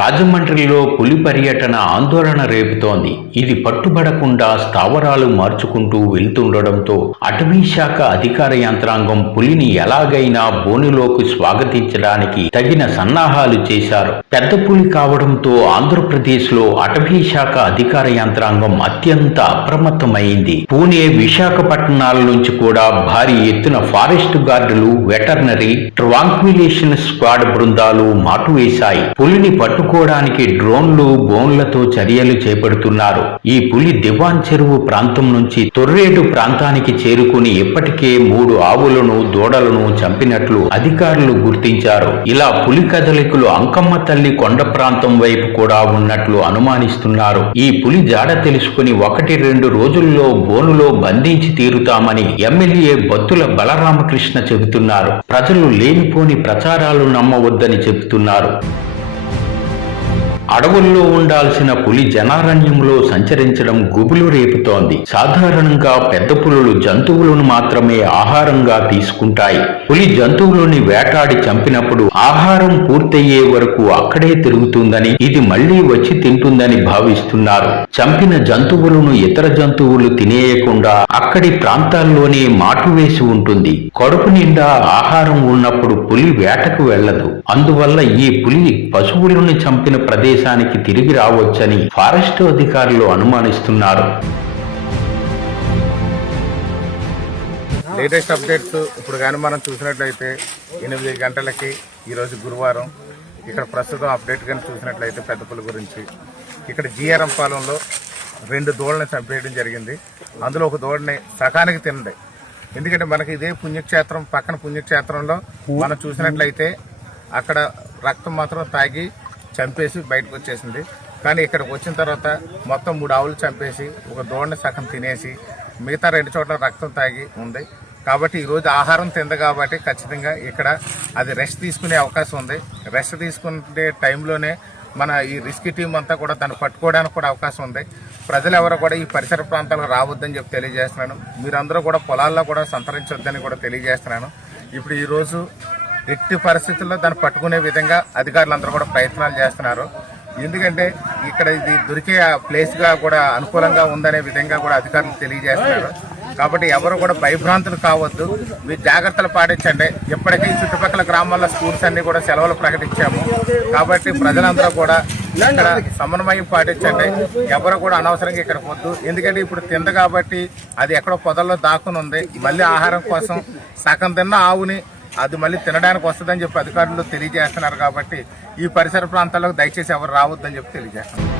రాజమండ్రిలో పులి పర్యటన ఆందోళన రేపుతోంది. ఇది పట్టుబడకుండా స్థావరాలు మార్చుకుంటూ వెళ్తుండడంతో అటవీ శాఖ అధికార యంత్రాంగం పులిని ఎలాగైనా బోనులోకి స్వాగతించడానికి తగిన సన్నాహాలు చేశారు. పెద్ద పులి కావడంతో ఆంధ్రప్రదేశ్లో అటవీ శాఖ అధికార యంత్రాంగం అత్యంత అప్రమత్తమైంది. పూణే, విశాఖపట్నాల నుంచి కూడా భారీ ఎత్తున ఫారెస్ట్ గార్డులు, వెటర్నరీ, ట్రాంక్విలేషన్ స్క్వాడ్ బృందాలు మాటు వేశాయి. పులిని పట్టుకోవడానికి డ్రోన్లు, బోన్లతో చర్యలు చేపడుతున్నారు. ఈ పులి దివాన్ చెరువు ప్రాంతం నుంచి తొర్రేడు ప్రాంతానికి చేరుకుని ఇప్పటికే 3 ఆవులను, దూడలను చంపినట్లు అధికారులు గుర్తించారు. ఇలా పులి కదలికలు అంకమ్మ తల్లి కొండ ప్రాంతం వైపు కూడా ఉన్నట్లు అనుమానిస్తున్నారు. ఈ పులి జాడ తెలుసుకుని 1-2 రోజుల్లో బోనులో బంధించి తీరుతామని ఎమ్మెల్యే బత్తుల బలరామకృష్ణ చెబుతున్నారు. ప్రజలు లేనిపోని ప్రచారాలు నమ్మవద్దని చెబుతున్నారు. అడవుల్లో ఉండాల్సిన పులి జనారణ్యంలో సంచరించడం గుబులు రేపుతోంది. సాధారణంగా పెద్ద పులులు జంతువులను మాత్రమే ఆహారంగా తీసుకుంటాయి. పులి జంతువులని వేటాడి చంపినప్పుడు ఆహారం పూర్తయ్యే వరకు అక్కడే తిరుగుతుందని, ఇది మళ్లీ వచ్చి తింటుందని భావిస్తున్నారు. చంపిన జంతువులను ఇతర జంతువులు తినేయకుండా అక్కడి ప్రాంతాల్లోనే మాటు వేసి ఉంటుంది. కడుపు నిండా ఆహారం ఉన్నప్పుడు పులి వేటకు వెళ్లదు. అందువల్ల ఈ పులి పశువులను చంపిన ప్రదేశానికి తిరిగి రావచ్చని ఫారెస్ట్ అధికారులు అనుమానిస్తున్నారు. లేటెస్ట్ అప్డేట్స్ ఇప్పుడు కానీ మనం చూసినట్లయితే 8 గంటలకి ఈరోజు గురువారం ఇక్కడ ప్రస్తుతం అప్డేట్ కానీ చూసినట్లయితే పెద్ద పులి గురించి ఇక్కడ జీఆర్ఎం పాలెంలో 2 దూడలను చంపేయడం జరిగింది. అందులో ఒక దూడని సకానికి తినండి. ఎందుకంటే మనకి ఇదే పుణ్యక్షేత్రం, పక్కన పుణ్యక్షేత్రంలో మనం చూసినట్లయితే అక్కడ రక్తం మాత్రం తాగి చంపేసి బయటకు వచ్చేసింది. కానీ ఇక్కడికి వచ్చిన తర్వాత మొత్తం 3 ఆవులు చంపేసి ఒక దూడని సగం తినేసి మిగతా 2 చోట్ల రక్తం తాగి ఉంది. కాబట్టి ఈరోజు ఆహారం తింది కాబట్టి ఖచ్చితంగా ఇక్కడ అది రెస్ట్ తీసుకునే అవకాశం ఉంది. రెస్ట్ తీసుకునే టైంలోనే మన ఈ రెస్క్యూ టీం అంతా కూడా దాన్ని పట్టుకోవడానికి కూడా అవకాశం ఉంది. ప్రజలు ఎవరు కూడా ఈ పరిసర ప్రాంతాలకు రావద్దని చెప్పి తెలియజేస్తున్నాను. మీరందరూ కూడా పొలాల్లో కూడా సంతరించొద్దని కూడా తెలియజేస్తున్నాను. ఇప్పుడు ఈరోజు ఎట్టి పరిస్థితుల్లో దాన్ని పట్టుకునే విధంగా అధికారులందరూ కూడా ప్రయత్నాలు చేస్తున్నారు. ఎందుకంటే ఇక్కడ ఇది దొరికే ప్లేస్గా కూడా అనుకూలంగా ఉందనే విధంగా కూడా అధికారులు తెలియజేస్తున్నారు. కాబట్టి ఎవరు కూడా భయభ్రాంతులు కావద్దు, మీరు జాగ్రత్తలు పాటించండి. ఇప్పటికీ చుట్టుపక్కల గ్రామాల్లో స్కూల్స్ అన్ని కూడా సెలవులు ప్రకటించాము. కాబట్టి ప్రజలందరూ కూడా ఇక్కడ సమన్వయం పాటించండి. ఎవరు కూడా అనవసరంగా ఇక్కడికి వద్దు. ఎందుకంటే ఇప్పుడు తింద కాబట్టి అది ఎక్కడో పొదల్లో దాక్కుని ఉంది. మళ్ళీ ఆహారం కోసం సగం తిన్న ఆవుని అది మళ్ళీ తినడానికి వస్తుందని చెప్పి అధికారులు తెలియజేస్తున్నారు. కాబట్టి ఈ పరిసర ప్రాంతాలకు దయచేసి ఎవరు రావద్దని చెప్పి తెలియజేస్తున్నారు.